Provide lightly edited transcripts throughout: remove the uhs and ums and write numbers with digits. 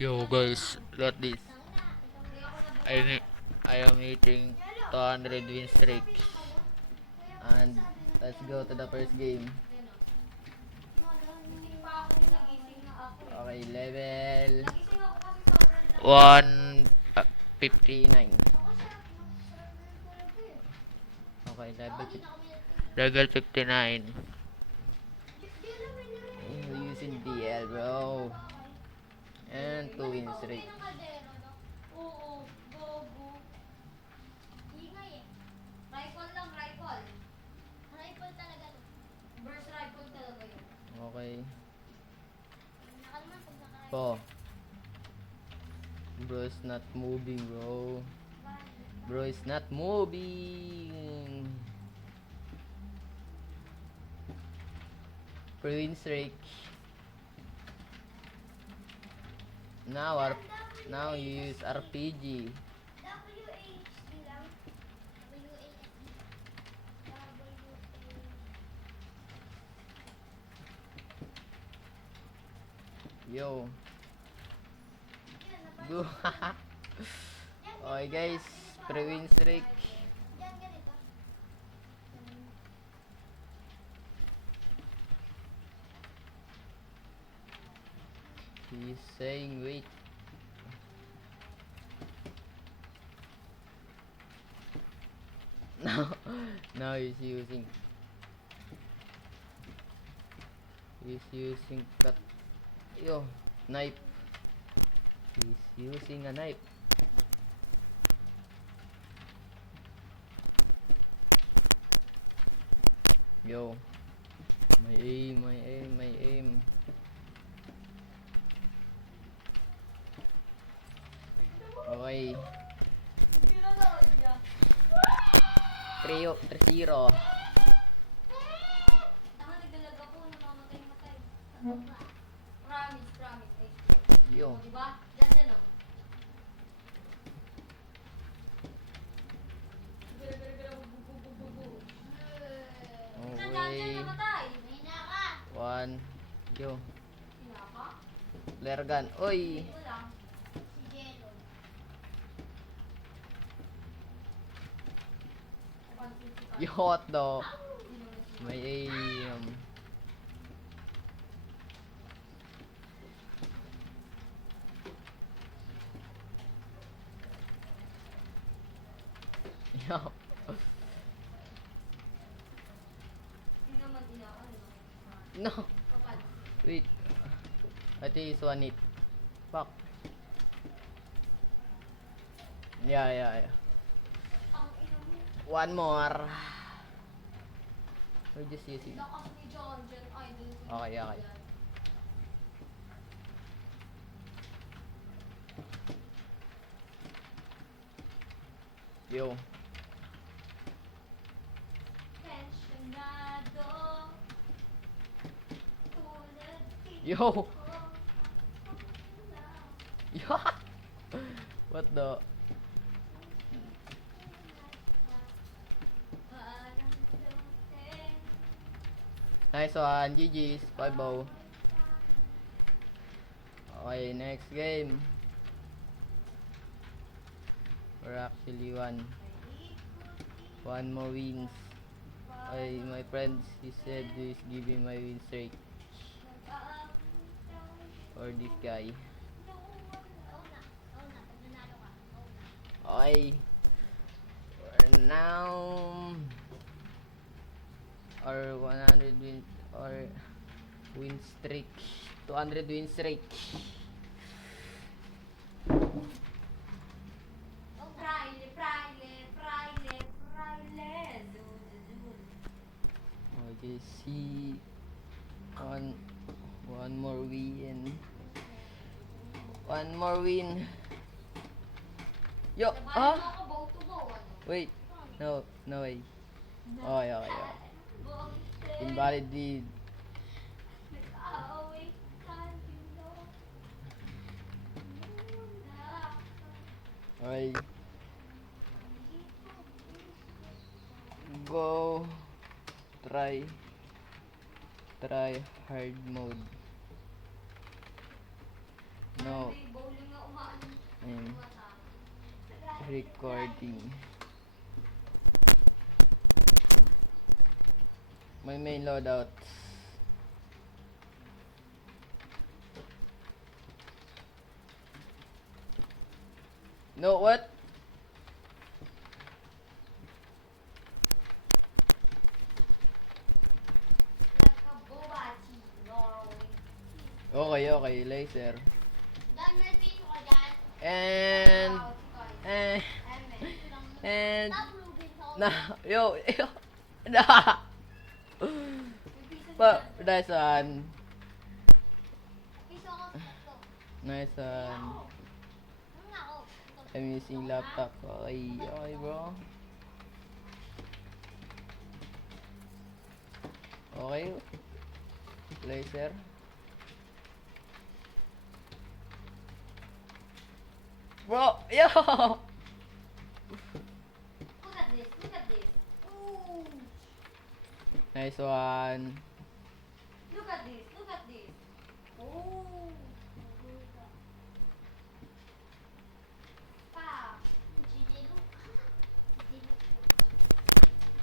Yo guys, look this. I am eating 200 win streak. And let's go to the first game. Okay, level 159. Okay, level 59. Using DL, bro. And 2 win streak. Okay. Po. Bro is not moving, bro. Bro is not moving. Win streak. Now you use RPG. Yo. Go. Okay guys, pre-win streak. He's saying wait. Now he's using cut. Yo, knife. He's using a knife. Yo, my aim. Okay. 3-0. Yo. Okay. One. Yo. Flare gun. Oy. Yo, hot dog. May aim. Yo. No. Wait. I think it's one hit. Fuck. Yeah. One more. We're just using. Okay. Yo. Yo. Yo. What the? Nice one, GG's, 5-0. Okay, next game. We're actually one more wins. My friends, he said he's giving my win streak. Or this guy. Okay. We're now or 100 win or win streak, 200 win streak. Okay, see one more win. One more win. Yo, wait, no way. Okay. Invalid deed. Okay. Go. Try hard mode. Recording. My main loadout. No, what? Okay, laser. And and and yo nah. But nice one. Nice one. I'm using laptop. Okay, bro. Okay. Laser. Bro, yo. Look at this. Look at this. Ooh. Nice one. Look at this. Look at this. Oh. Pa.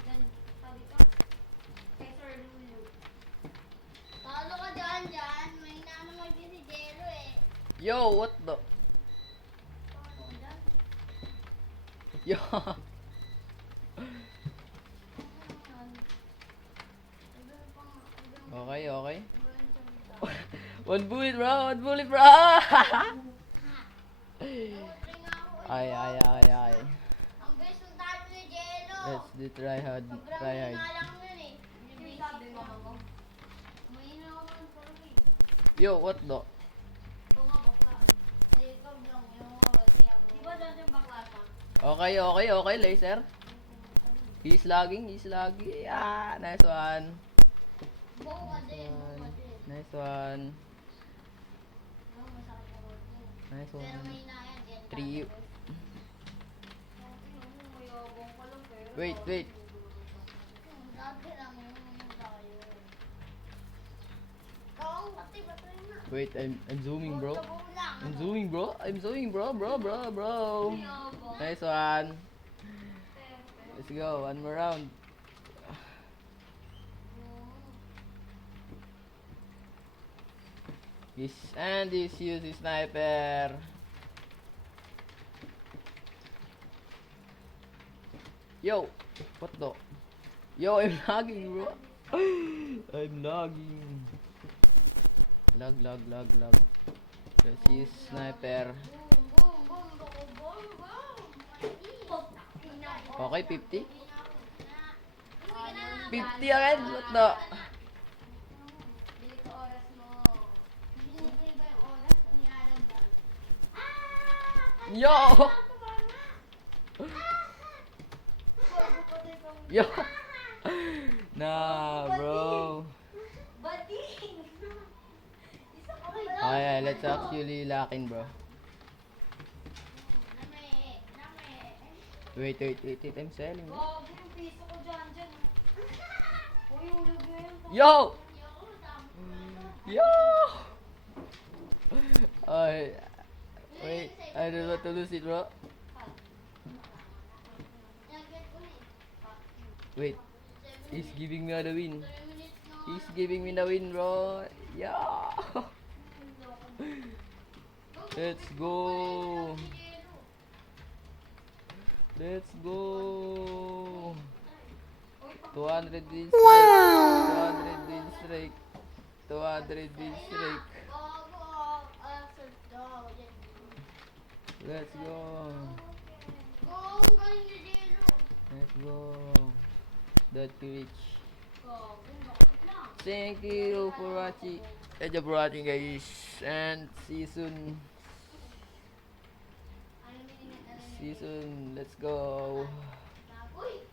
Then, sabi ko, kay Sir Lulu. Talo ka dyan. May naman magbisidero eh. Yo, what the? Talo ka dyan. Yo. Okay. One bullet, bro. Ay. Ang best ng talo ni Jello. Let's do try hard. Sobrang hina lang yun eh. Yung sabi mama mo. Mahina naman pala eh. Yo, what the? Ito nga bakla. Ikaw lang yun. Di ba dyan yung bakla ka? Okay, laser. He's lagging. Ah, nice one. Buo ka din. Nice one. Masakit ako ito. Nice Pero one. mahina yan. Yan Three. tayo. Mayabang ka lang pero. Wait. Sabi lang yun tayo. Oo, pati battery na. Wait, I'm zooming, bro. Buo lang. I'm zooming, bro. Mayabang. Nice one. Let's go. One more round. This uses sniper. Yo, what the? Yo, I'm lagging, bro. I'm lagging. Lag. Let's use sniper. Okay, 50. 50 agad? What the? Bili ko oras mo. Binibili ba yung oras o nilalagyan? Yo! Yo! Nah, bro. Bading! Isa ka ba lang? Okay, let's actually lock in, bro. Wait, I'm selling. Gago yung piso ko dyan. Uy, ulog na yun. Yo! Yo! Ay, wait, I don't want to lose it, bro. Wait, he's giving me the win. Bro. Yeah! Let's go! 200 win streak. 200 win streak. Let's go. Let's go. That rich. Thank you for watching. Guys, and see you soon. Let's go. Uy!